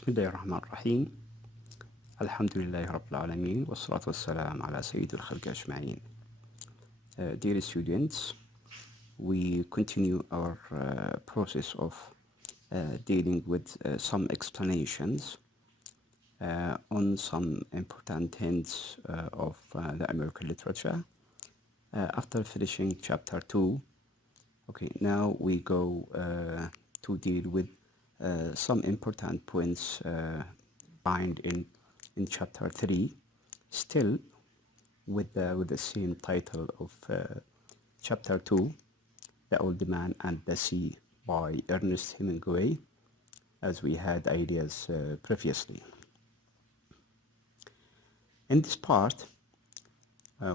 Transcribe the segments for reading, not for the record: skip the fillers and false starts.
بسم الله الرحمن الرحيم. الحمد لله رب العالمين والصلاة والسلام على سيد الخلق أجمعين. Dear students, we continue our process of dealing with some explanations on some important hints of the American literature. After finishing chapter 2, now we go to deal with some important points found in chapter 3, still with the same title of chapter 2, The Old Man and the Sea by Ernest Hemingway, as we had ideas previously. In this part,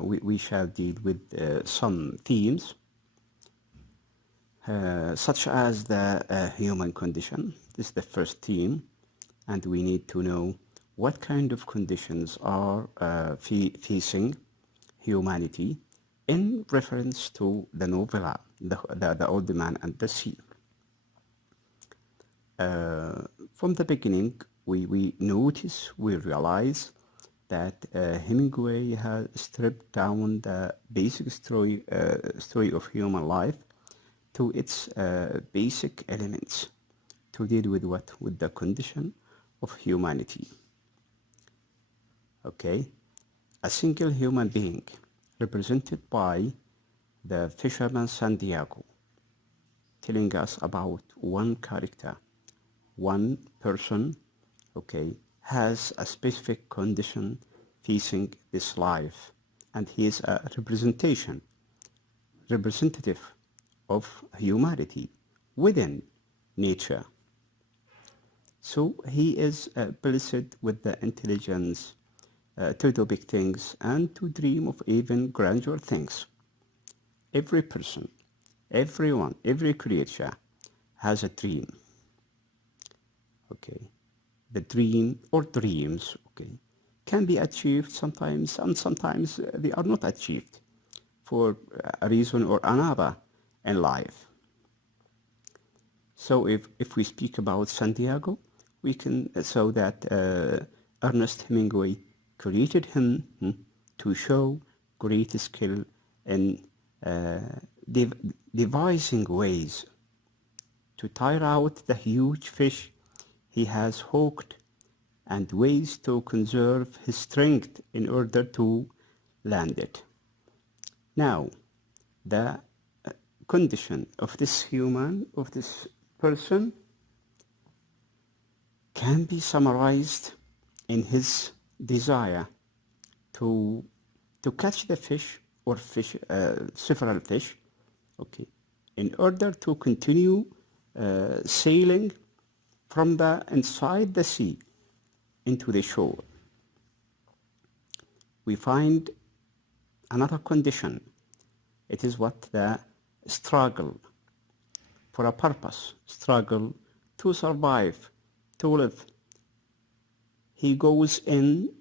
we shall deal with some themes such as the human condition. This is the first theme, and we need to know what kind of conditions are facing humanity in reference to the novella, the Old Man and the Sea. From the beginning, we realize that Hemingway has stripped down the basic story of human life to its basic elements to deal with with the condition of humanity. A single human being represented by the fisherman Santiago, telling us about one character, one person, has a specific condition facing this life, and he is a representative of humanity within nature. So he is blessed with the intelligence to do big things and to dream of even grander things. Every person, everyone, every creature has a dream. The dream or dreams, can be achieved sometimes, and sometimes they are not achieved for a reason or another in life. So if we speak about Santiago, we can show that Ernest Hemingway created him to show great skill in devising ways to tire out the huge fish he has hooked, and ways to conserve his strength in order to land it. Now, the condition of this person, can be summarized in his desire to catch the fish or several fish, in order to continue sailing from the inside the sea into the shore. We find another condition. It is what the struggle for a purpose, struggle to survive, to live. He goes in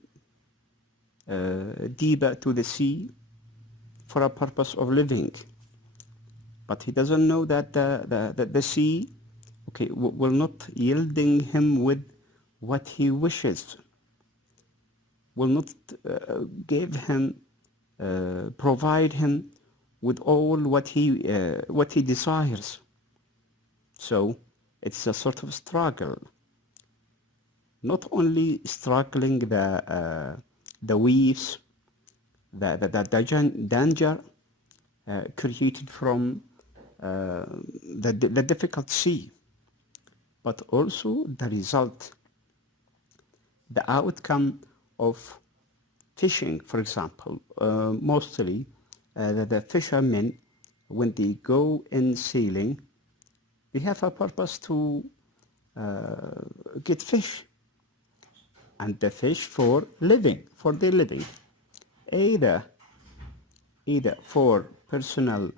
deeper to the sea for a purpose of living, but he doesn't know that the sea will not yielding him with what he wishes, will not give him, provide him with all what he desires. So it's a sort of struggle, not only struggling the waves, the danger created from the difficult sea, but also the result, the outcome of fishing. For example, mostly the fishermen, when they go in sailing, they have a purpose to get fish, and the fish for their living, either for personal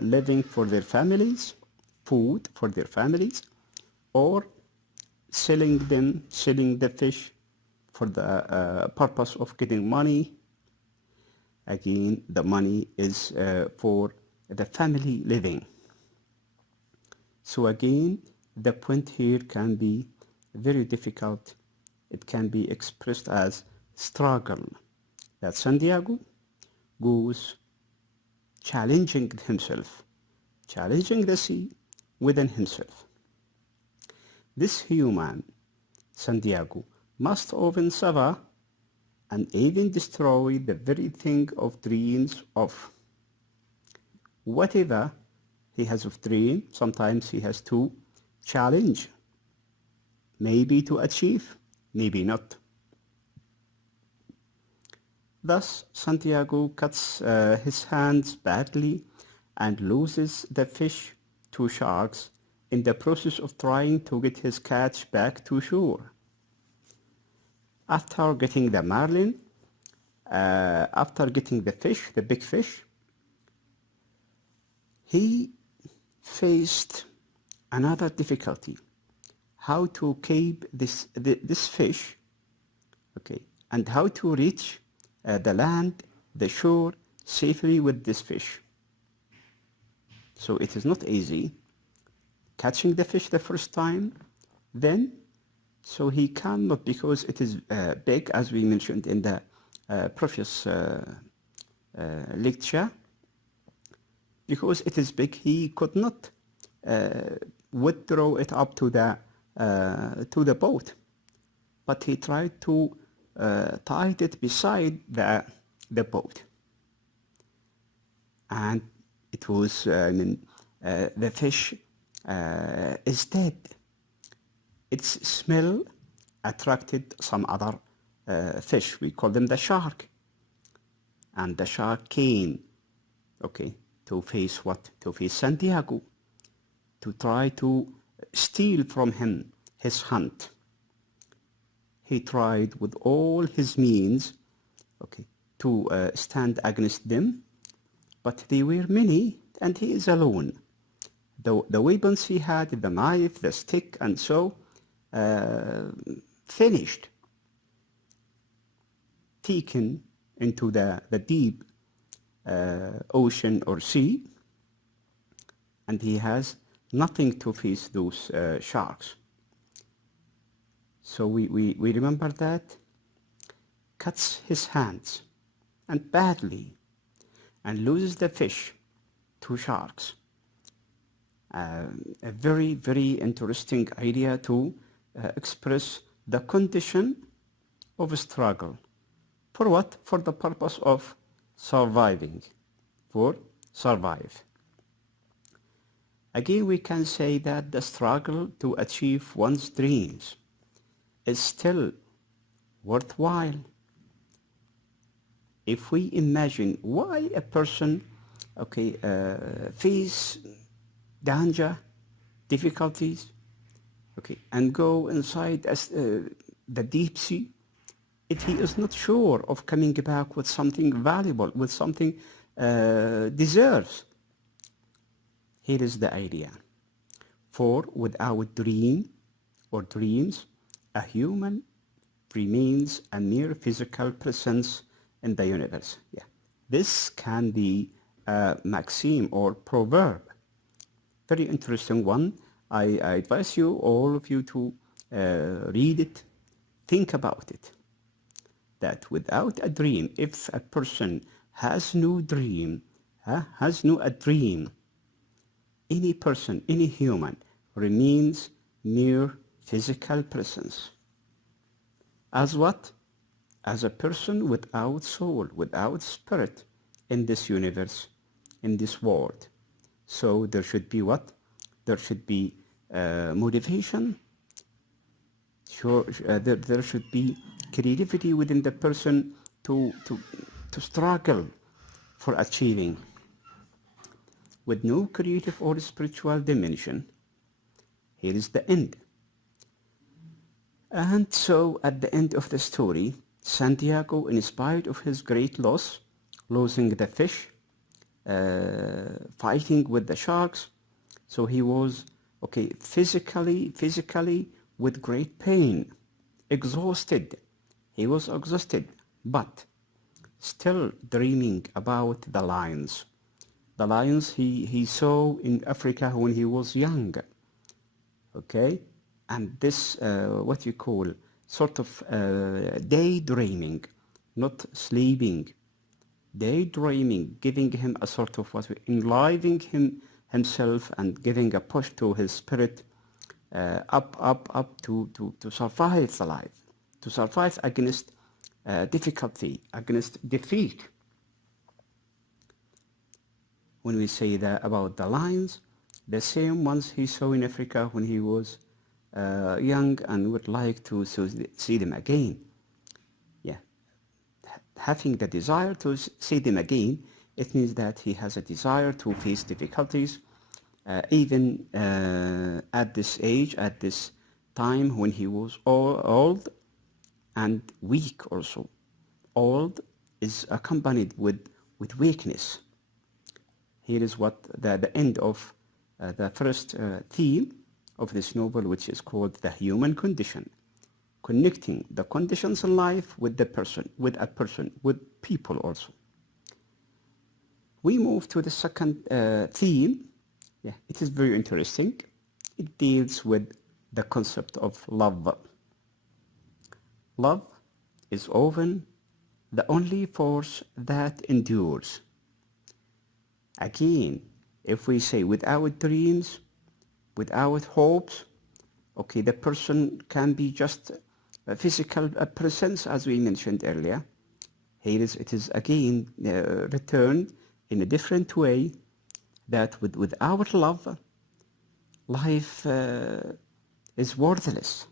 living for their families, food for their families, or selling the fish for the purpose of getting money. Again, the money is for the family living. So again, the point here can be very difficult. It can be expressed as struggle. That Santiago goes challenging himself, challenging the sea within himself. This human, Santiago, must often suffer and even destroy the very thing of dreams of. Whatever he has of dream, sometimes he has to challenge, maybe to achieve, maybe not. Thus, Santiago cuts his hands badly and loses the fish to sharks in the process of trying to get his catch back to shore. After getting the marlin, after getting the fish, the big fish, he faced another difficulty: how to keep this fish, okay, and how to reach the land, the shore, safely with this fish. So it is not easy catching the fish the first time, then, so he cannot, because it is big, as we mentioned in the previous lecture, because it is big, he could not withdraw it up to the boat, but he tried to tie it beside the boat, and it was the fish is dead. Its smell attracted some other fish. We call them the shark, and the shark came, okay, to face what? To face Santiago, to try to steal from him his hunt. He tried with all his means, okay, to stand against them, but they were many, and he is alone. The weapons he had, the knife, the stick, and so, finished, taken into the deep ocean or sea, and he has nothing to face those sharks. So we remember that, cuts his hands, and badly, and loses the fish to sharks. A very, very interesting idea to express the condition of struggle. For what? For the purpose of surviving, for survive. Again, we can say that the struggle to achieve one's dreams is still worthwhile. If we imagine why a person, okay, face danger, difficulties, okay, and go inside the deep sea, if he is not sure of coming back with something valuable, with something deserves. Here is the idea. For without dream or dreams, a human remains a mere physical presence in the universe. Yeah. This can be a maxim or proverb. Very interesting one. I advise you, all of you, to read it, think about it. That without a dream, if a person has no dream, has no a dream, any person, any human remains mere physical presence. As what? As a person without soul, without spirit in this universe, in this world. So there should be what? There should be motivation. Sure, there should be creativity within the person to struggle for achieving. With no creative or spiritual dimension, here is the end. And so at the end of the story, Santiago, in spite of his great loss, losing the fish, fighting with the sharks, so he was, okay, physically with great pain, exhausted. He was exhausted, but still dreaming about the lions. The lions he saw in Africa when he was young. Okay? and this what you call sort of daydreaming, not sleeping, daydreaming, giving him a sort of what we enlivening himself and giving a push to his spirit up to survive the life, to survive against difficulty, against defeat. When we say that about the lions, the same ones he saw in Africa when he was young and would like to see them again. Yeah, having the desire to see them again, it means that he has a desire to face difficulties, even at this age, at this time when he was old and weak also. Old is accompanied with weakness. Here is what the end of the first theme of this novel, which is called The Human Condition, connecting the conditions in life with the person, with a person, with people also. We move to the second theme. Yeah, it is very interesting. It deals with the concept of love. Love is often the only force that endures. Again, if we say without dreams, without hopes, okay, the person can be just a physical presence, as we mentioned earlier. Here it is again returned in a different way, that without love, life is worthless.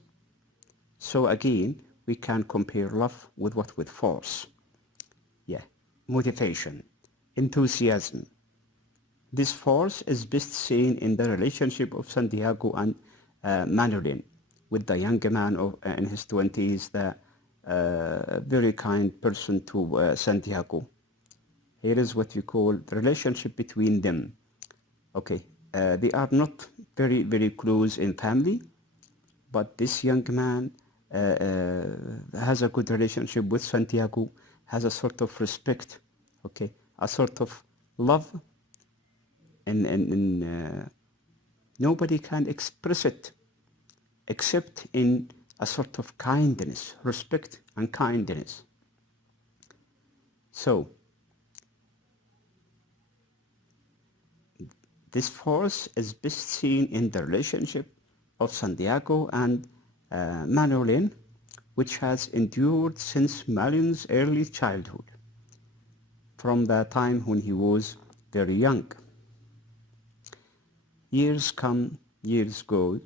So again, we can compare love with what? With force. Yeah, motivation, enthusiasm. This force is best seen in the relationship of Santiago and Manolin, with the young man in his 20s, the very kind person to Santiago. Here is what you call the relationship between them. Okay, they are not very, very close in family, but this young man has a good relationship with Santiago, has a sort of respect, okay, a sort of love, and nobody can express it except in a sort of kindness, respect and kindness. So, this force is best seen in the relationship of Santiago and Manolin, which has endured since Malin's early childhood, from the time when he was very young. Years come, years go.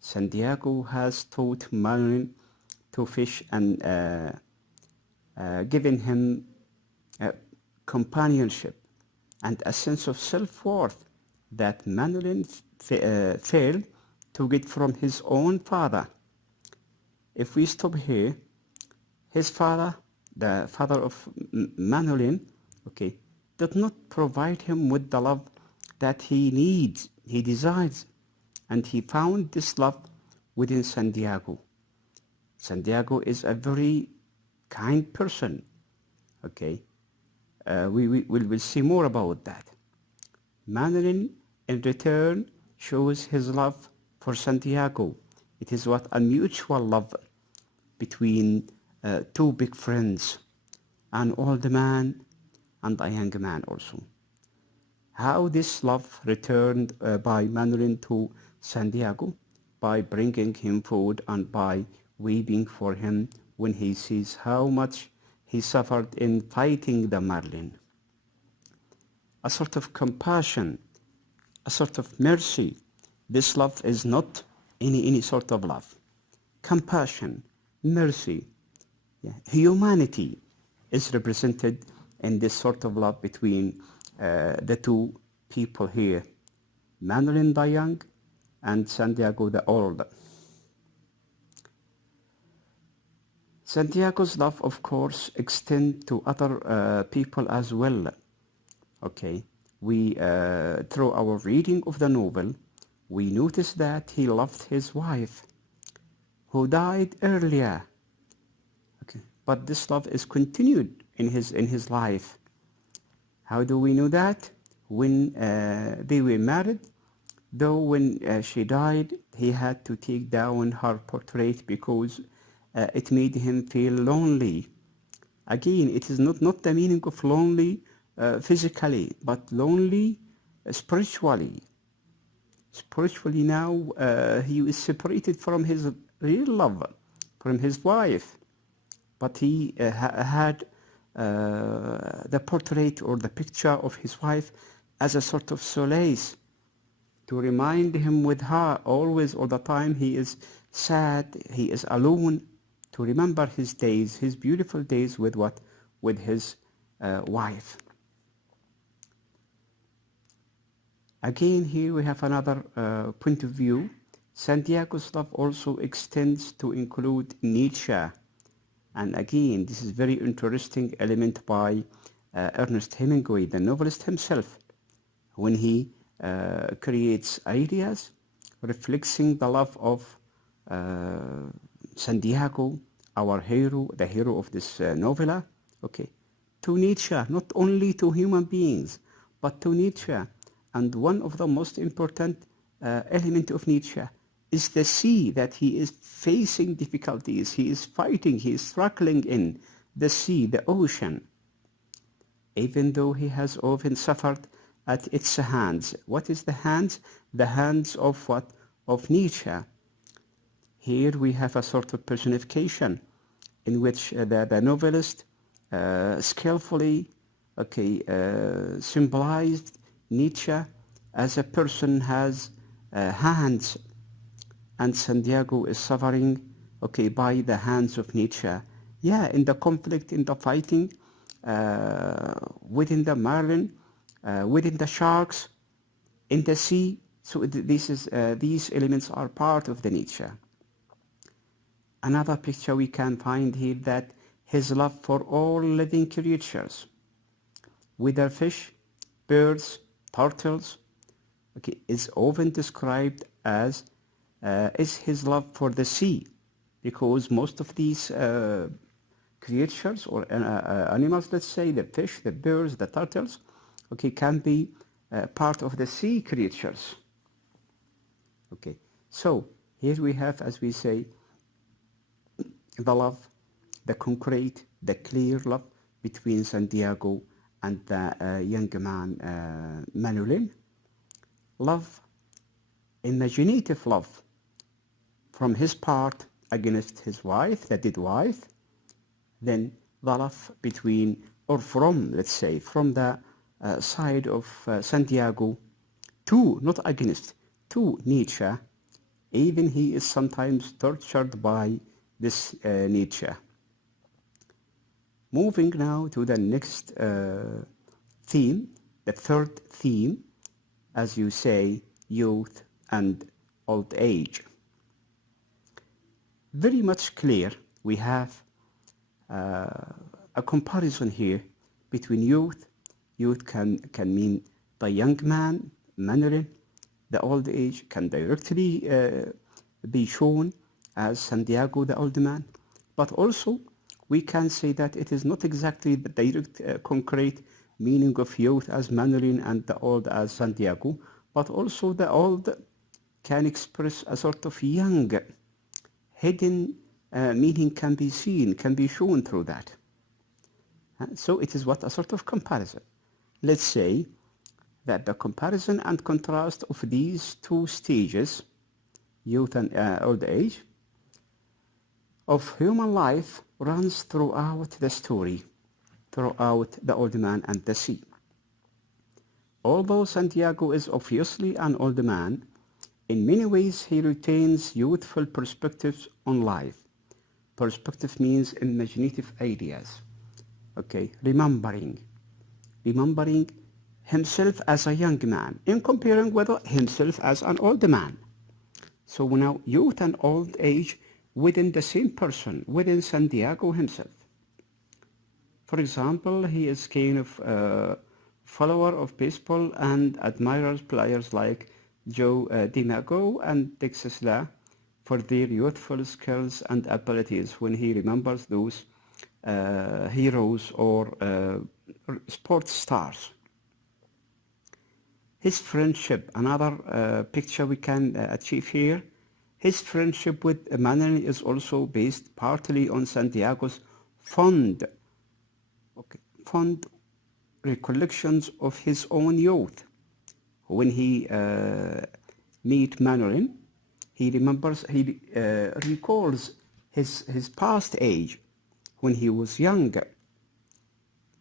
Santiago has taught Manolin to fish and given him companionship and a sense of self-worth that Manolin failed to get from his own father. If we stop here, his father, the father of Manolin, okay, did not provide him with the love that he needs, he desires, and he found this love within Santiago. Santiago is a very kind person, okay. We'll see more about that. Manolin, in return, shows his love for Santiago. It is what a mutual love between two big friends, an old man and a young man also. How this love returned by Manolin to Santiago? By bringing him food and by weeping for him when he sees how much he suffered in fighting the Merlin. A sort of compassion, a sort of mercy. This love is not any sort of love. Compassion, mercy, humanity is represented in this sort of love between the two people here, Manolin the young and Santiago the old. Santiago's love, of course, extends to other people as well. Okay, we through our reading of the novel, we notice that he loved his wife, who died earlier. Okay, but this love is continued in his life. How do we know that? When they were married, though when she died, he had to take down her portrait because it made him feel lonely. Again, it is not the meaning of lonely physically, but lonely spiritually. Spiritually now, he is separated from his real love, from his wife. But he had the portrait or the picture of his wife as a sort of solace to remind him with her always, all the time he is sad, he is alone, to remember his days, his beautiful days with what? With his wife. Again, here we have another point of view. Santiago's love also extends to include Nietzsche. And again, this is very interesting element by Ernest Hemingway, the novelist himself, when he creates ideas reflecting the love of Santiago, our hero, the hero of this novella, okay, to Nietzsche, not only to human beings, but to Nietzsche. And one of the most important element of Nietzsche is the sea, that he is facing difficulties, he is fighting, he is struggling in the sea, the ocean, even though he has often suffered at its hands. What is the hands? The hands of what? Of Nietzsche. Here we have a sort of personification in which the novelist skillfully symbolized Nietzsche as a person has hands, and Santiago is suffering by the hands of Nietzsche. Yeah, in the conflict, in the fighting, within the marlin, within the sharks, in the sea. So these elements are part of the Nietzsche. Another picture we can find here, that his love for all living creatures, whether fish, birds, turtles, is often described as is his love for the sea, because most of these creatures or animals, let's say the fish, the birds, the turtles, can be part of the sea creatures. So here we have, as we say, the love, the concrete, the clear love between Santiago and the young man Manolin. Love, imaginative love from his part against his wife, the dead wife. Then the love between, or from, let's say, from the side of Santiago to, not against, to Nietzsche. Even he is sometimes tortured by this Nietzsche. Moving now to the next theme, the third theme, as you say, youth and old age. Very much clear, we have a comparison here between youth. Youth can mean the young man, Manolin. The old age can directly be shown as Santiago, the old man. But also, we can say that it is not exactly the direct, concrete meaning of youth as Manolin and the old as Santiago, but also the old can express a sort of young, hidden meaning can be seen, can be shown through that. So it is what a sort of comparison. Let's say that the comparison and contrast of these two stages, youth and old age, of human life runs throughout the story, throughout the old man and the sea. Although Santiago is obviously an old man, in many ways he retains youthful perspectives on life. Perspective means imaginative ideas. Remembering himself as a young man in comparing with himself as an old man. So now youth and old age within the same person, within Santiago himself. For example, he is kind of a follower of baseball and admires players like Joe DiMaggio and Texas La for their youthful skills and abilities when he remembers those heroes or sports stars. his friendship, another picture we can achieve here, his friendship with Madeline is also based partly on Santiago's fond recollections of his own youth. When he meet Madeline, he recalls his past age when he was younger.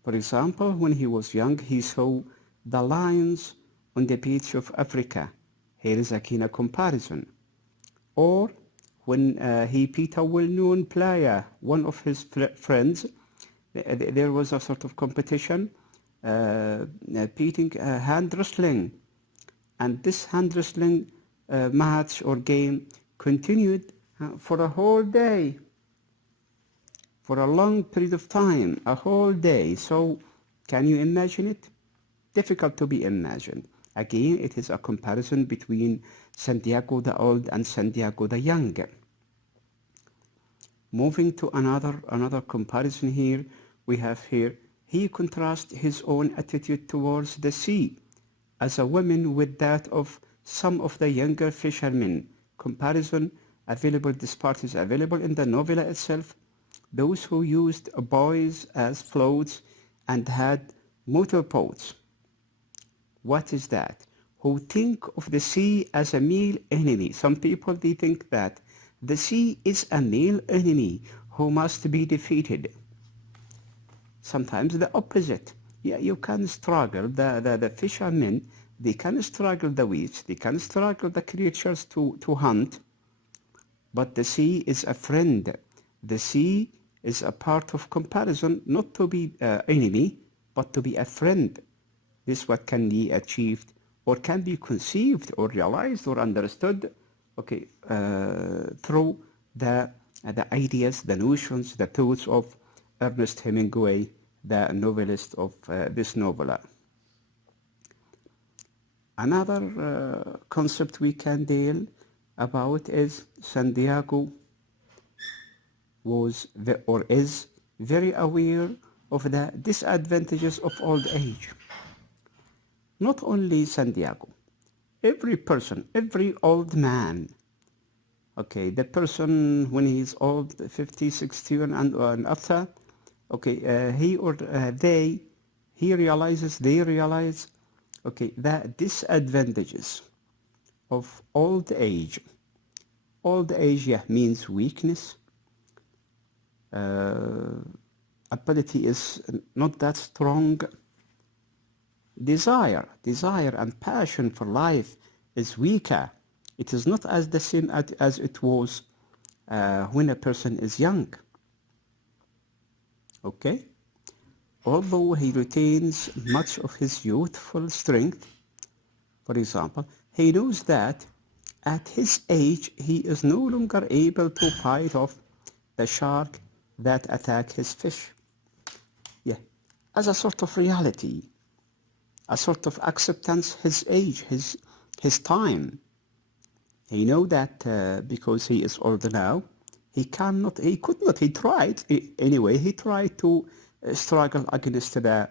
For example, when he was young, he saw the lions on the beach of Africa. Here is a keen comparison. Or when he beat a well-known player, one of his friends, there was a sort of competition, beating hand wrestling. And this hand wrestling match or game continued for a whole day, for a long period of time, a whole day. So can you imagine it? Difficult to be imagined. Again, it is a comparison between Santiago the Old and Santiago the Young. Moving to another comparison here, we have here, he contrasts his own attitude towards the sea as a woman with that of some of the younger fishermen. Comparison available, this part is available in the novella itself. Those who used buoys as floats and had motorboats. What is that? Who think of the sea as a male enemy. Some people, they think that the sea is a male enemy who must be defeated. Sometimes the opposite. Yeah, you can struggle, the fishermen, they can struggle the weeds, they can struggle the creatures to hunt, but the sea is a friend. The sea is a part of comparison, not to be enemy, but to be a friend. This is what can be achieved or can be conceived or realized or understood, okay, through the ideas, the notions, the thoughts of Ernest Hemingway, the novelist of this novella. Another concept we can deal about is Santiago was or is very aware of the disadvantages of old age. Not only Santiago, every person, every old man, okay, the person when he's old, 50, 60 and after, okay, he or they realize, okay, the disadvantages of old age. Old age, yeah, means weakness. Ability is not that strong. Desire and passion for life is weaker. It is not as the same as it was when a person is young. Okay? Although he retains much of his youthful strength, for example, he knows that at his age he is no longer able to fight off the shark that attack his fish. Yeah, as a sort of reality, a sort of acceptance, his age, his time. He know that because he is older now, he could not, he tried, anyway, he tried to struggle against the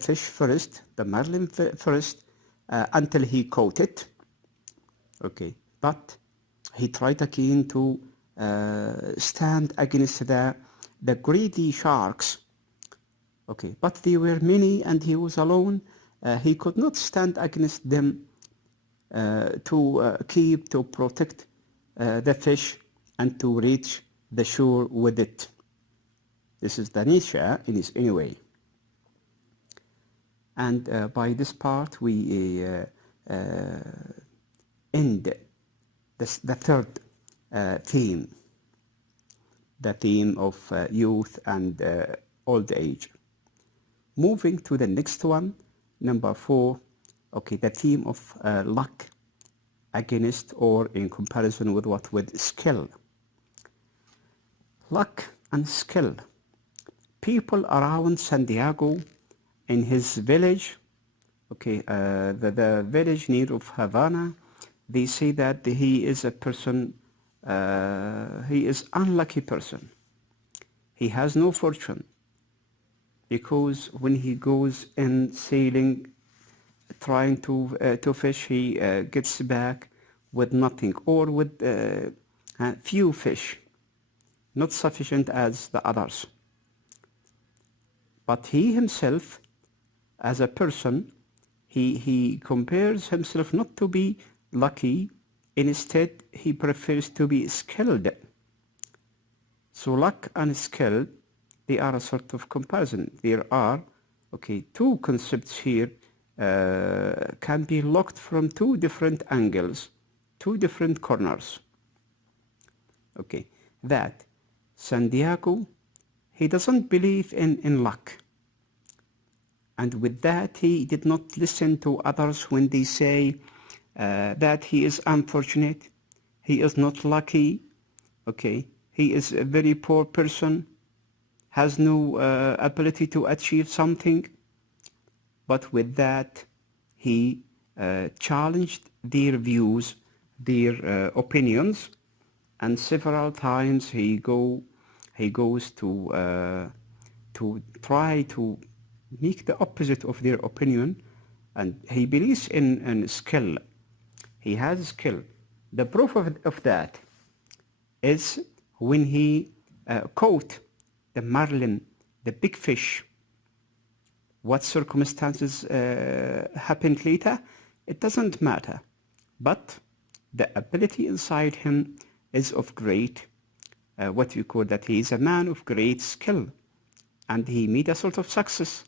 fish first, the marlin first, until he caught it. Okay, but he tried again to stand against the greedy sharks. Okay, but there were many and he was alone. He could not stand against them to protect the fish and to reach the shore with it. This is the nature in his anyway. And by this part we end the third theme, the theme of youth and old age. Moving to the next one, number 4, okay, the theme of luck against or in comparison with what? With skill. Luck and skill. People around Santiago in his village, okay, the village near of Havana, they say that he is a person, he is unlucky person. He has no fortune. Because when he goes in sailing trying to fish, he gets back with nothing, or with few fish, not sufficient as the others. But he himself, as a person, he compares himself not to be lucky. Instead, he prefers to be skilled. So luck and skill, they are a sort of comparison. There are, two concepts here can be looked from two different angles, two different corners. That Santiago, he doesn't believe in luck. And with that, he did not listen to others when they say that he is unfortunate, he is not lucky, he is a very poor person, has no ability to achieve something. But with that, he challenged their views, their opinions, and several times he goes to try to make the opposite of their opinion, and he believes in skill. He has skill. The proof of that is when he caught the marlin, the big fish. What circumstances happened later, it doesn't matter. But the ability inside him is of great, what we call that he is a man of great skill. And he made a sort of success.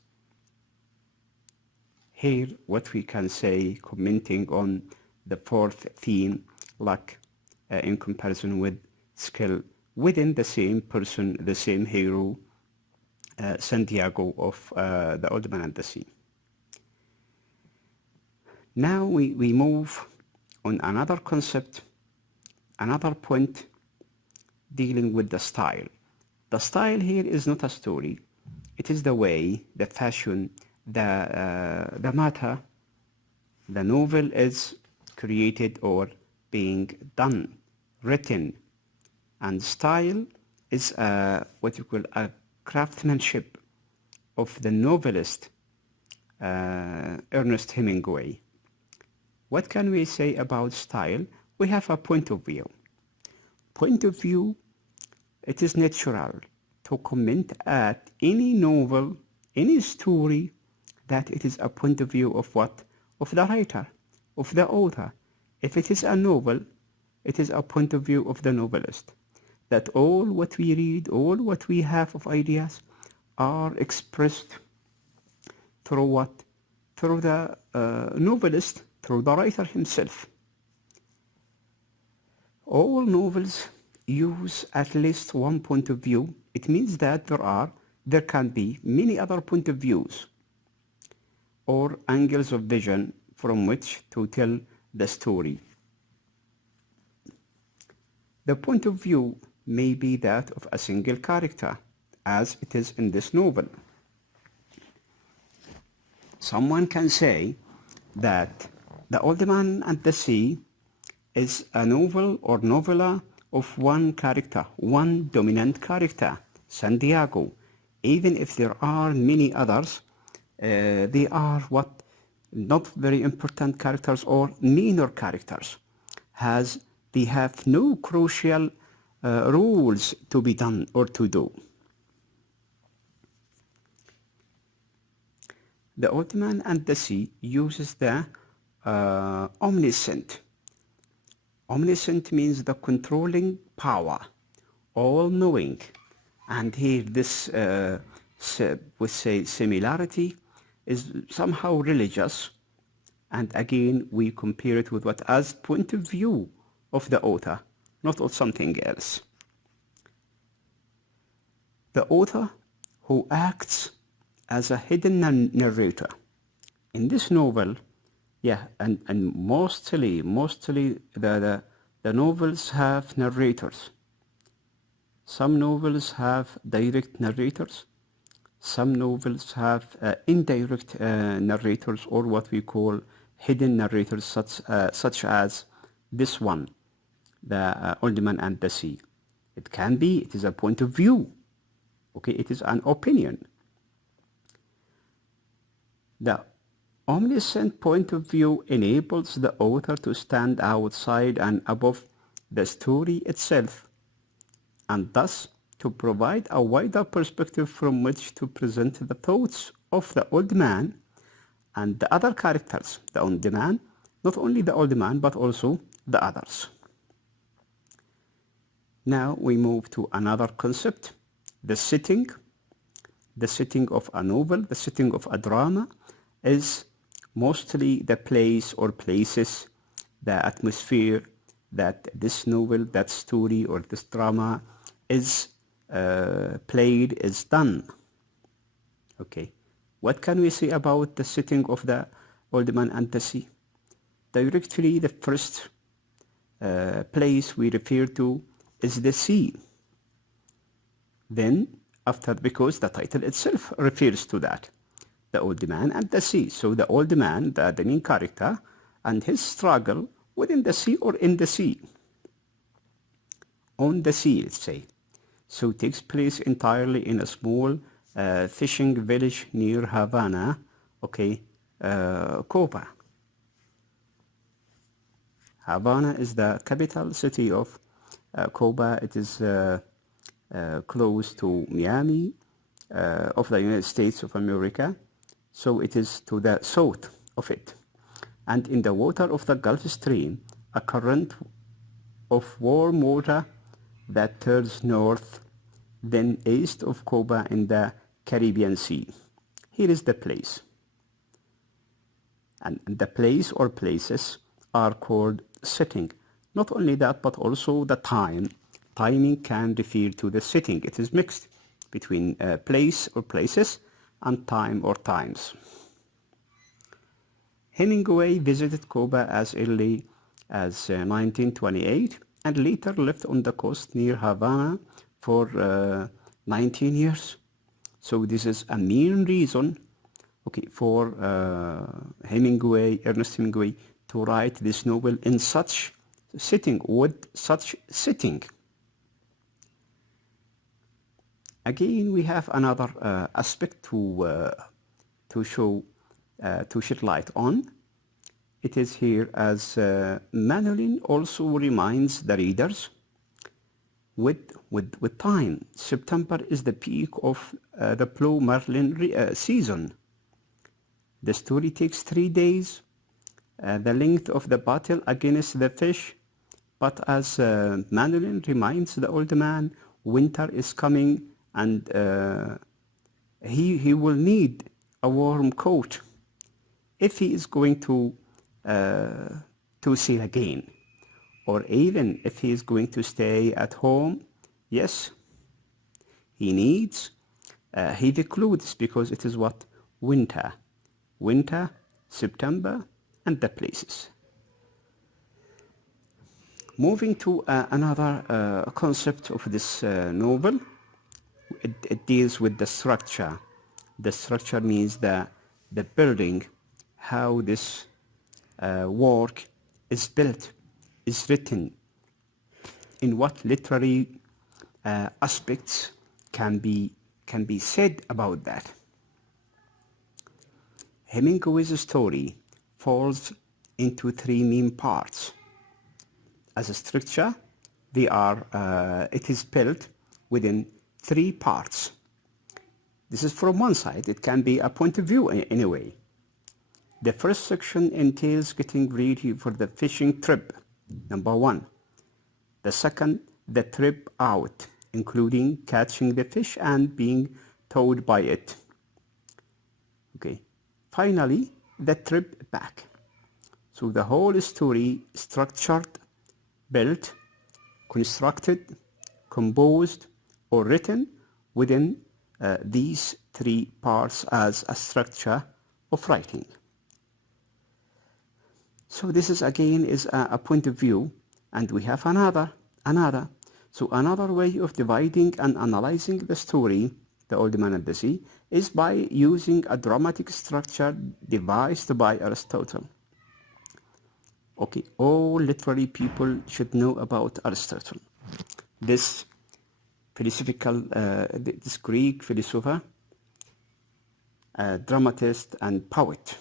Here, what we can say, commenting on the fourth theme, luck in comparison with skill, within the same person, the same hero, Santiago of the Old Man and the Sea. Now we move on another concept, another point dealing with the style. The style here is not a story. It is the way, the fashion, the matter, the novel is created or being done, written. And style is what you call a craftsmanship of the novelist Ernest Hemingway. What can we say about style? We have a point of view. Point of view, it is natural to comment at any novel, any story, that it is a point of view of what? Of the writer, of the author. If it is a novel, it is a point of view of the novelist. That all what we read, all what we have of ideas are expressed through what? Through the novelist, through the writer himself. All novels use at least one point of view. It means that there can be many other point of views or angles of vision from which to tell the story. The point of view may be that of a single character, as it is in this novel. Someone can say that The Old Man and the Sea is a novel or novella of one character, one dominant character, Santiago. Even if there are many others, they are not very important characters or minor characters. They have no crucial rules to be done or to do. The Old Man and the Sea uses the omniscient. Omniscient means the controlling power, all-knowing. And here this, we say, similarity is somehow religious. And again, we compare it with what? As point of view of the author, not of something else. The author who acts as a hidden narrator. In this novel, and mostly the novels have narrators. Some novels have direct narrators. Some novels have indirect narrators, or what we call hidden narrators, such as this one, The Old Man and the Sea. It is a point of view. It is an opinion. The omniscient point of view enables the author to stand outside and above the story itself, and thus to provide a wider perspective from which to present the thoughts of the old man and the other characters. The old man, not only the old man, but also the others. Now we move to another concept, the setting. The setting of a novel, the setting of a drama, is mostly the place or places, the atmosphere that this novel, that story, or this drama is played, is done. Okay, what can we say about the setting of the Old Man and the Sea? Directly, the first place we refer to is the sea. Then, because the title itself refers to that, the old man and the sea. So the old man, the main character, and his struggle within the sea or in the sea. On the sea, let's say. So it takes place entirely in a small fishing village near Havana, okay, Cuba. Havana is the capital city of Cuba. It is close to Miami of the United States of America. So it is to the south of it. And in the water of the Gulf Stream, a current of warm water that turns north, then east of Cuba in the Caribbean Sea. Here is the place. And the place or places are called setting. Not only that, but also the time. Timing can refer to the setting. It is mixed between place or places and time or times. Hemingway visited Cuba as early as 1928 and later lived on the coast near Havana for 19 years. So this is a main reason, okay, for Ernest Hemingway, to write this novel in such setting, with such setting. Again, we have another aspect to shed light on. It is here as Manolin also reminds the readers with time. September is the peak of the blue marlin season. The story takes 3 days, the length of the battle against the fish, but as Manolin reminds the old man, winter is coming and he will need a warm coat if he is going to sail again, or even if he is going to stay at home. Yes, he needs heavy clothes because it is what? Winter, September, and the places. Moving to another concept of this novel, it deals with the structure. The structure means the building, how this work is built, is written, in what literary aspects can be said about that. Hemingway's story falls into 3 main parts. As a structure, it is built within 3 parts. This is from one side. It can be a point of view anyway. The first section entails getting ready for the fishing trip, number 1. The second, the trip out, including catching the fish and being towed by it. Okay. Finally, the trip back. So the whole story structured, built, constructed, composed, or written within these 3 parts as a structure of writing. So this is again a point of view, and we have another. So another way of dividing and analyzing the story, The Old Man and the Sea, is by using a dramatic structure devised by Aristotle. Okay, all literary people should know about Aristotle. This philosophical, this Greek philosopher, dramatist and poet.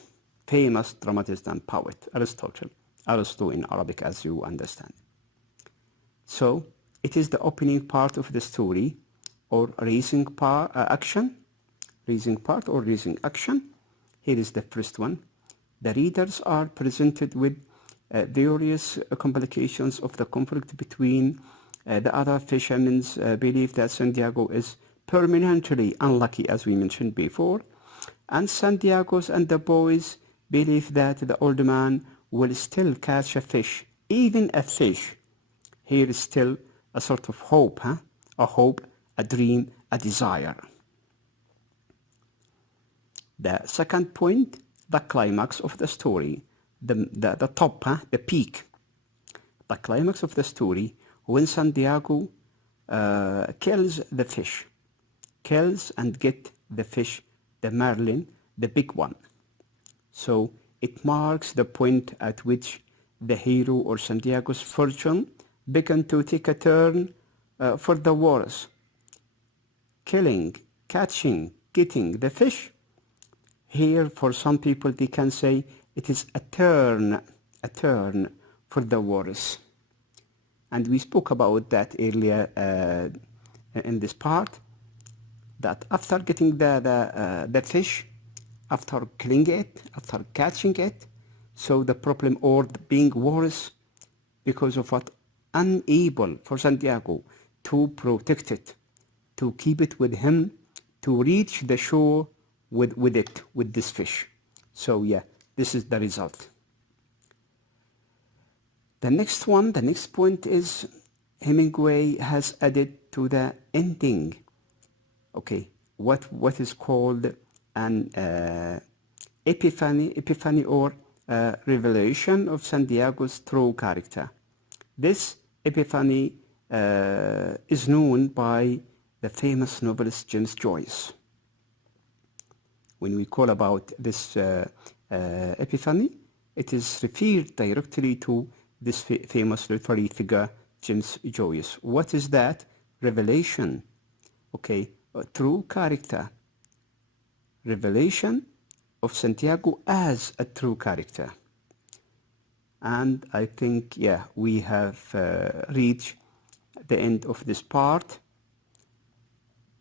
famous dramatist and poet, Aristotle in Arabic, as you understand. So it is the opening part of the story, or raising action. Here is the first one. The readers are presented with various complications of the conflict between the other fishermen's belief that Santiago is permanently unlucky, as we mentioned before, and Santiago's and the boys' belief that the old man will still catch a fish, even a fish. Here is still a sort of hope, a hope, a dream, a desire. The second point, the climax of the story, the top, the peak. The climax of the story, when Santiago kills the fish, kills and get the fish, the marlin, the big one. So it marks the point at which the hero or Santiago's fortune began to take a turn for the worse. Killing, catching, getting the fish. Here, for some people, they can say it is a turn for the worse. And we spoke about that earlier in this part, that after getting the fish, after killing it, after catching it, so the problem or being worse because of what, unable for Santiago to protect it, to keep it with him, to reach the shore with this fish. So yeah, this is the result. The next point is Hemingway has added to the ending, okay, what is called an epiphany or revelation of Santiago's true character. This epiphany is known by the famous novelist James Joyce. When we call about this epiphany, it is referred directly to this famous literary figure, James Joyce. What is that? Revelation, okay, a true character. Revelation of Santiago as a true character. And I think, yeah, we have reached the end of this part.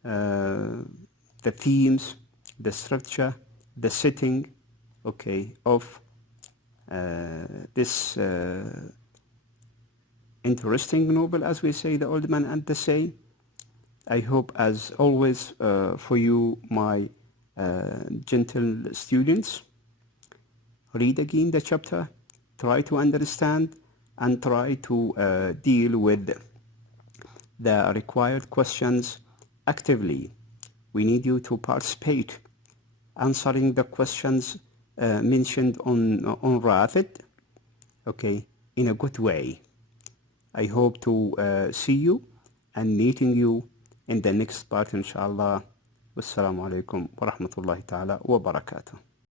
The themes, the structure, the setting, okay, of this interesting novel, as we say, The Old Man and the Sea. I hope, as always, for you, my gentle students, read again the chapter, try to understand, and try to deal with the required questions actively. We need you to participate, answering the questions mentioned on Rapid, okay, in a good way. I hope to see you and meeting you in the next part, inshallah. Wassalamu alaikum wa rahmatullahi ta'ala wa barakatuh.